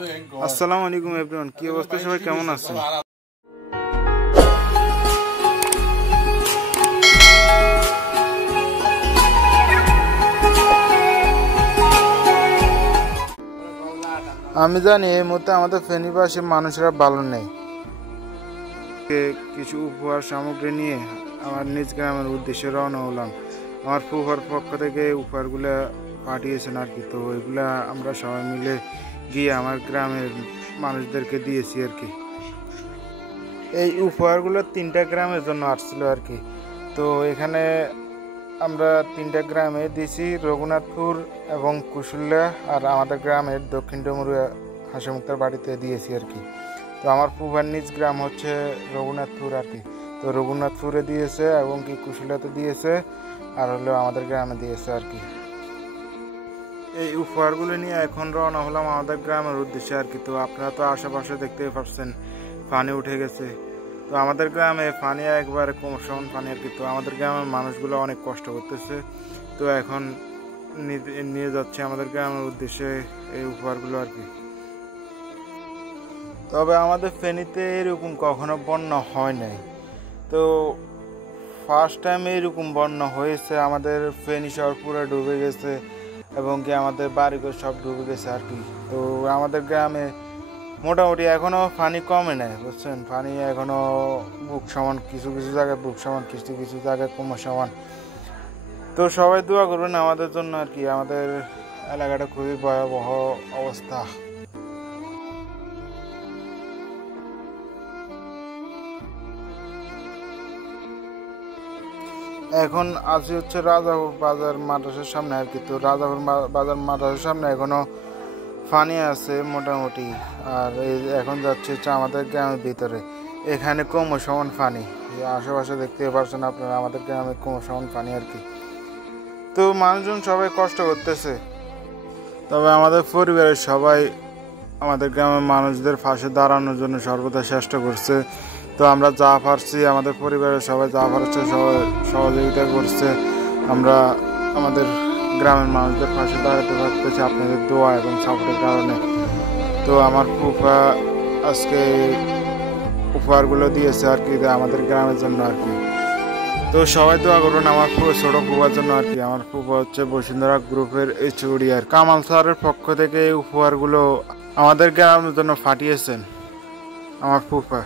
আসসালামু আলাইকুম এভরিওয়ান, কি অবস্থা, সবাই কেমন আছেন? আমি জানি এই মুহূর্তে আমাদের ফেনীবাসী মানুষেরা ভালো নেই। কিছু উপহার সামগ্রী নিয়ে আমার নিজ গ্রামের উদ্দেশ্যে রওনা হলাম। আমার ফুফার পক্ষ থেকে উপহারগুলো পাঠিয়েছেন আর কি, তো এগুলা আমরা সবাই মিলে গিয়ে আমার গ্রামের মানুষদেরকে দিয়েছি আর কি। এই উপহারগুলো 3টা গ্রামের জন্য আসছিল আর কি। তো এখানে আমরা 3টা গ্রামে দিয়েছি, রঘুনাথপুর এবং কুশুল্লা, আর আমাদের গ্রামের দক্ষিণ ডুমুরিয়া হাসিমুক্তার বাড়িতে দিয়েছি আর কি। তো আমার ফুফার নিজ গ্রাম হচ্ছে রঘুনাথপুর আর কি। তো রঘুনাথপুরে দিয়েছে এবং কি কুশুল্লাতে দিয়েছে, আর হলো আমাদের গ্রামে দিয়েছে আর কি। এই উপহারগুলো নিয়ে এখন রওনা হলাম আমাদের গ্রামের উদ্দেশ্যে আর কি। তো আপনারা তো আশেপাশে দেখতেই পাচ্ছেন পানি উঠে গেছে। তো আমাদের গ্রামে পানি একবারে কমসমান পানি আর কি। তো আমাদের গ্রামের মানুষগুলো অনেক কষ্ট করতেছে। তো এখন নিয়ে যাচ্ছে আমাদের গ্রামের উদ্দেশ্যে এই উপহারগুলো আর কি। তবে আমাদের ফেনীতে এরকম কখনো বন্যা হয় নাই। তো ফার্স্ট টাইম এরকম বন্যা হয়েছে, আমাদের ফেনী শহর পুরো ডুবে গেছে এবং কি আমাদের বাড়িঘর সব ডুবে গেছে আর কি। তো আমাদের গ্রামে মোটামুটি এখনো পানি কমে নাই, বুঝছেন। পানি এখনো বুক সমান, কিছু কিছু জায়গায় বুক সমান, কিছু কিছু জায়গায় কোমর সমান। তো সবাই দোয়া করবেন আমাদের জন্য আর কি। আমাদের এলাকাটা খুবই ভয়াবহ অবস্থা। এখন আছি হচ্ছে রাজাপুর বাজার মাদ্রাসার সামনে আর কি। তো রাজাপুর বাজার মাদ্রাসার সামনে এখনো পানি আছে মোটামুটি। আর এই এখন যাচ্ছে হচ্ছে আমাদের গ্রামের ভিতরে, এখানে কোমর সমান পানি। আশেপাশে দেখতে পাচ্ছেন আপনারা আমাদের গ্রামে কোমর সমান পানি আর কি। তো মানুষজন সবাই কষ্ট করতেছে, তবে আমাদের পরিবারের সবাই আমাদের গ্রামের মানুষদের পাশে দাঁড়ানোর জন্য সর্বদা চেষ্টা করছে। তো আমরা যা পারছি, আমাদের পরিবারের সবাই যা পারছে সহযোগিতা করছে। আমরা আমাদের গ্রামের মানুষদের পাশে দাঁড়াতে পারতেছি আপনাদের দোয়া এবং সাপোর্টের কারণে। তো আমার ফুফা আজকে উপহারগুলো দিয়েছে আর কি আমাদের গ্রামের জন্য আর কি। তো সবাই দোয়া করুন আমার ছোট ফুফার জন্য আর কি। আমার ফুফা হচ্ছে বসুন্ধরা গ্রুপের এইচওডি আর কামাল স্যারের পক্ষ থেকে এই উপহারগুলো আমাদের গ্রামের জন্য পাঠিয়েছেন আমার ফুফা।